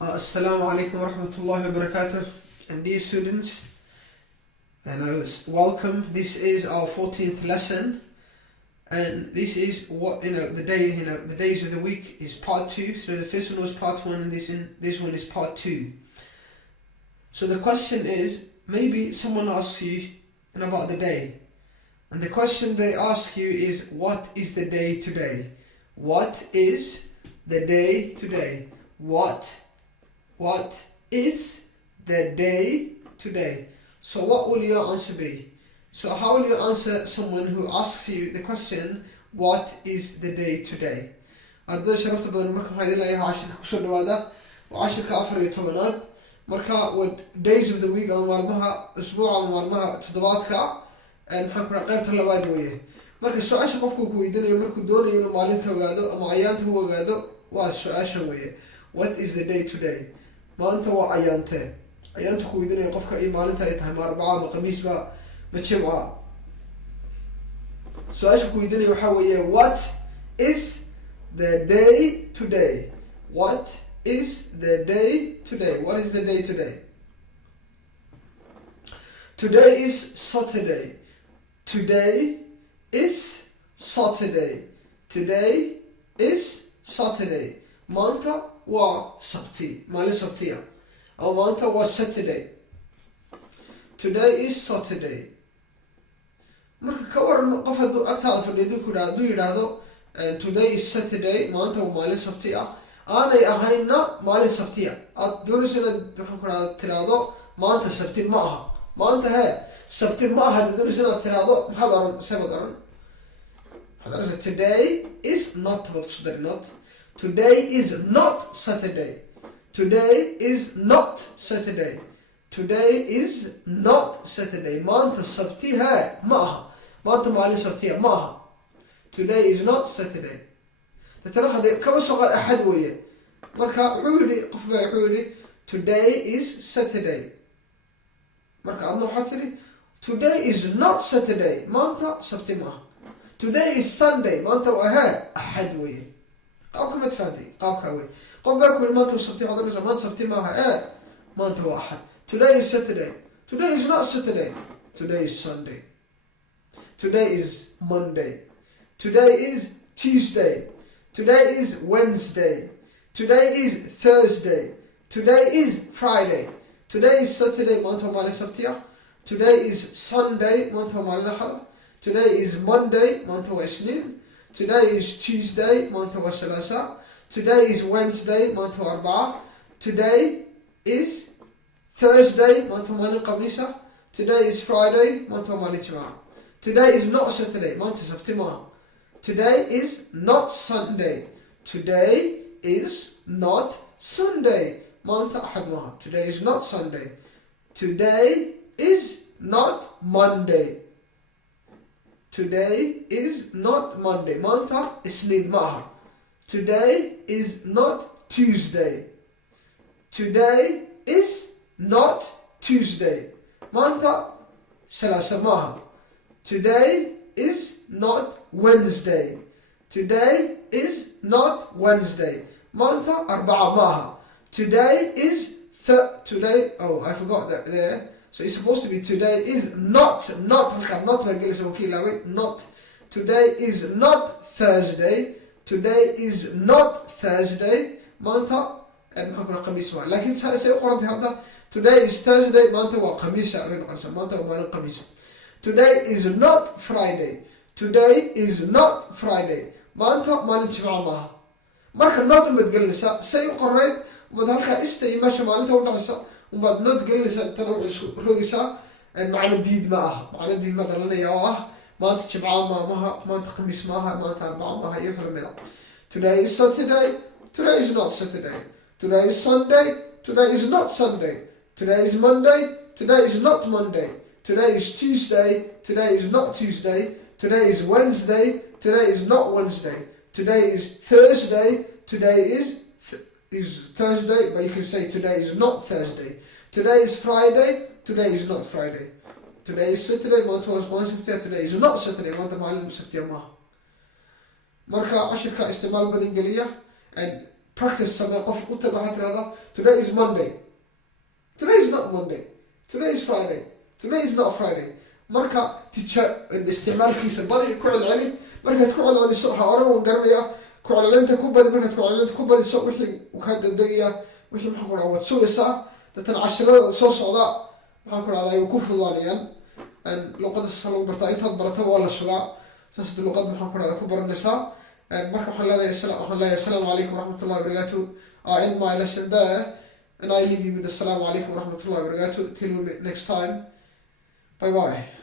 Assalamu alaikum wa rahmatullahi wa barakatuh. And dear students, and welcome. This is our 14th lesson, and this is what the days of the week is part 2. So the first one was part 1, and this one is part 2. So the question is, maybe someone asks you about the day, and the question they ask you is, what is the day today? What is the day today? What is the day today? So what will your answer be? So how will you answer someone who asks you the question, what is the day today? Ardayda sharafta badan marka waxaan idin leeyahay cashirka kusoo dhawaada waa cashirka 14aad marka days of the week ama maalmaha usbuuca ama maalmaha todobaadka maxaan ku qaybta labaad weeye. Marka su'aasha qofku ku weydiinayo markuu doonayo inuu maalinta ogaado ama ayaanta uu ogaado waa su'aasha weeye, what is the day today? maanta waa ayaante ku weydiinaya qofka ay maalinta ay tahay ma arbaca ma khamiis ba ma jimca. su-aasha ku weydiinaya waxaa weeye, what is the day today? What is the day today? What is the day today? Today is Saturday. Today is Saturday. Today is Saturday. maanta waa sabti, maalin sabtiya. Ama maanta waa Saturday. Today is Saturday. Marka ka waran qof hadduu agtaada fadhiyo hadduu yidhaahdo today is Saturday, maanta waa maalin sabti ah, aanay ahayna maalin sabtiya, aad doonayso inaad tiraahdo maanta sabti ma aha, maanta sabti ma aha, aad doonayso inaad tiraahdo maxaad oran? Waxaad oran today is not Today is not Saturday. Today is not Saturday. Today is not Saturday. Maanta sabti maaha. Maanta maalin sabtiya maaha. Today is not Saturday. Tatana hadee kama soo qaad axad weeye. Marka wuxuu yidhi today is Saturday. Marka adna waxaad tiri today is not Saturday. Maanta sabti maaha. Today is Sunday. Maanta waa axad weeye. qaabka ma tfahanti qaabka wey. qof baa ku yidhi maanta sabti waxaad oranaysaa maanta sabti maaha maanta waa axad. Today is Saturday. Today is not Saturday. Today is Sunday. Today is Monday. Today is Tuesday. Today is Wednesday. Today is Thursday. Today is Friday. Today is Saturday, maanta waa maalin sabtiya. Today is Sunday, maanta waa maalin axad. Today is Monday, maanta waa isniin. Today is Tuesday, maanta waa salaasa. Today is Wednesday, maanta waa arbaca. Today is Thursday, maanta waa maalin khamiisa. Today is Friday, maanta waa maalin jimca. Today is not Saturday, maanta sabti maaha. Today is not Sunday. Today is not Sunday, maanta axad maaha. Today is not Sunday. Today is not Monday. Today is not Monday. Maanta isniin maaha. Today is not Tuesday. Today is not Tuesday. Maanta salaasa maaha. Today is not Wednesday. Today is not Wednesday. Maanta arbaca maaha. Today is I forgot that there. So it's supposed to be today is not today is not Thursday. Today is not Thursday. Maanta khamiis waa. Laakiin say qorantay hadda today is Thursday, maanta waa khamiisa ay noqonaysaa. Maanta waa maalin khamiisa. Today is not Friday. Today is not Friday. Maanta maalin jimca maaha. Marka not umad gelinaysaa say u qorayd umad halkaa istay meesha maalinta u dhacaysa umad not gelinaysaa tan waxay isku rogaysaa macna diid ma aha. Macna diid ma dhalanaya oo ah maanta jimca maaha, maanta khamiis maaha, maanta arbaca maaha iyo kala mid ah. Today is Saturday. Today is not Saturday. Today is Sunday. Today is not Sunday. Today is Monday. Today is not Monday. Today is Tuesday. Today is not Tuesday. Today is Wednesday. Today is not Wednesday. Today is Thursday. Today is Thursday, but you can say today is not Thursday. Today is Friday. Today is not Friday. Today is Saturday. Maanta waa maalin sabtiya. Today is not Saturday. Maanta maalin sabtiya maaha. Marka cashirka isticmaal badan geliya and practice samee qof u tago waxaad tirahdaa today is Monday. Today is not Monday. Today is Friday. Today is not Friday. marka isticmaalkiisa badi ku celceli markaad ku celceliso waxaa oran waan garanayaa ku celcelinta ku badi markaad ku celcelinta ku badiso wixii uu ka degdegayaa wixii maxaan ku dhahaa waad sugaysaa dadkan casharada soo socda maxaan ku dhahdaa ay ku fududaanayaan luqada sida lagu bartaa intaad barato waa la sugaa saas luqad maxaan ku dhahdaa ku baranaysaa marka waxaan leeyahay assalaamu calaykum waraxmatullahi wabarakaatuh. I end my lesson there and I leave you with assalamu alaikum warahmatullahi wabarakatuh till we meet next time. Bye bye.